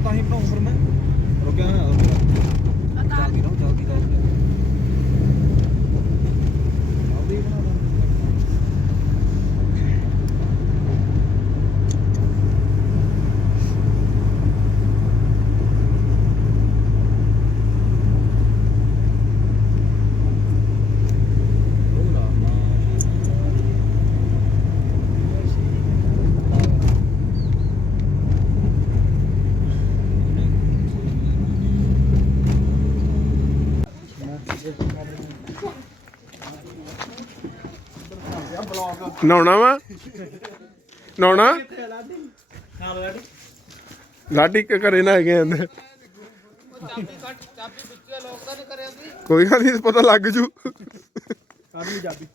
ਤਾਂ ਹੀ ਬਣਾਉ ਫਿਰ ਮੈਂ। ਰੁਕਿਆ ਨਾ ਰੁਕਿਆ ਜਲਦੀ ਰਹੋ ਜਲਦੀ ਰਹੋ ਜਲਦੀ ਬਣਾ ਦੋ ਨਹਾਉਣਾ ਵਾ? ਨਹਾਉਣਾ? ਲਾਡੀ ਕੇ ਘਰੇ ਨਾ ਹੈਗੇ ਅੰਦਰ ਕੋਈ ਗੱਲ ਨਹੀਂ, ਪਤਾ ਲੱਗ ਜੂ ਕੱਢ ਲਈ ਚਾਬੀ ਜੈ।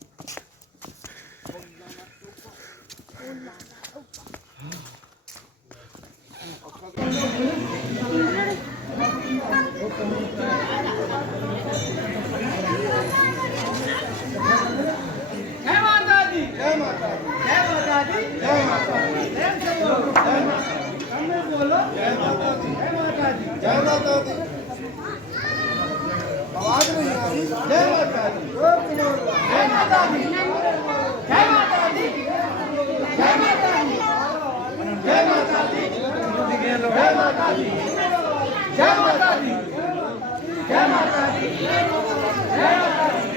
జయ మాతాజీ జయ మాతాజీ జయ మాతాజీ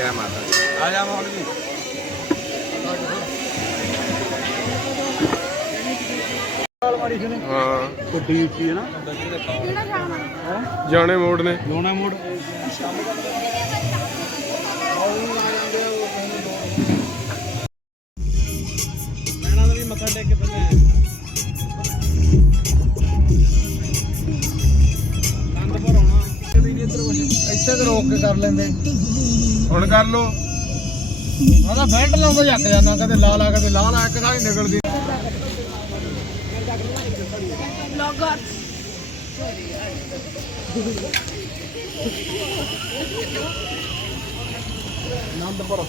ਜੈ ਮਾਤਾ ਦੀ। ਆ ਜਾ ਮੋਹਨ ਜੀ। ਹਾਂ। ਗੱਡੀ ਉੱਚੀ ਹੈ ਨਾ। ਜਾਣੇ ਮੋੜ ਨੇ। ਲੋਣਾ ਮੋੜ। ਮੈਣਾ ਦਾ ਵੀ ਮੱਥਾ ਟੇਕ ਕੇ ਪਹਿਲੇ ਆਨੰਦਪੁਰ ਆਉਣਾ। ਇੱਥੇ ਤੇ ਰੋਕ ਕੇ ਕਰ ਲੈਂਦੇ। ਹੁਣ ਕਰ ਲੋ ਆਦਾ ਬੈਲਟ ਲਾਉਂਦਾ ਜੱਕ ਜਾਂਦਾ, ਕਦੇ ਲਾ ਲਾ, ਕਦੇ ਲਾ ਲਾ, ਇੱਕ ਥਾਂ ਹੀ ਨਿਕਲਦੀ। ਆਨੰਦਪੁਰ।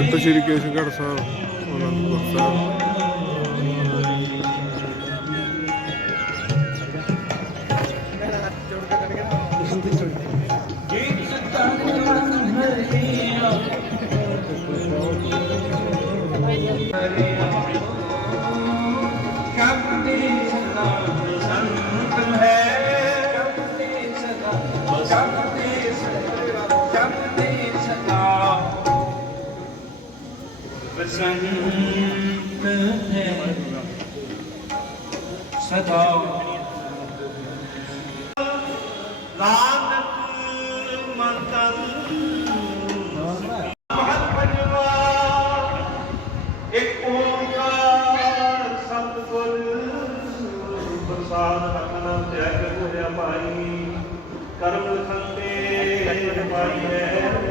ਤਖਤ ਸ੍ਰੀ ਕੇਸਗੜ੍ਹ ਸਾਹਿਬ ਅਨੰਦਪੁਰ ਸਾਹਿਬ ਬਸੰਤ ਹੈ। ਸਦਾ। ਲਾਗਤ ਮਤਲ ਮਹਤ ਭਜਵਾ ਇੱਕ ਓੰਕਾਰ ਸਤਿਗੁਰ ਪ੍ਰਸਾਦ ਰਖਣਾ ਜੈ ਗੁਰਿਆ ਭਾਈ। ਕਰਮ ਲਖੰਤੇ ਭਾਈ ਹੈ।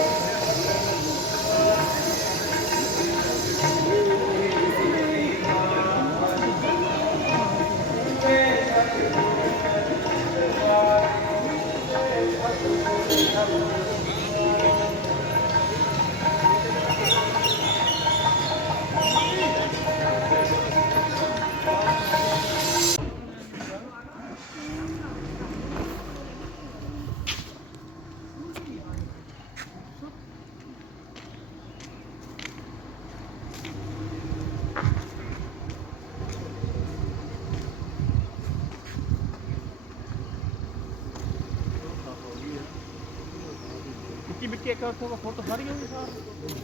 ਮਿੱਟੀ ਵਿੱਚ ਇੱਕ ਫੋਟੋ ਸਾਰੀ ਹੋਈ ਸਾਰ।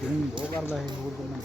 ਬਹੁਤ ਕਰਦਾ ਇਹ ਹੋਰ ਕੋਈ ਨਹੀਂ।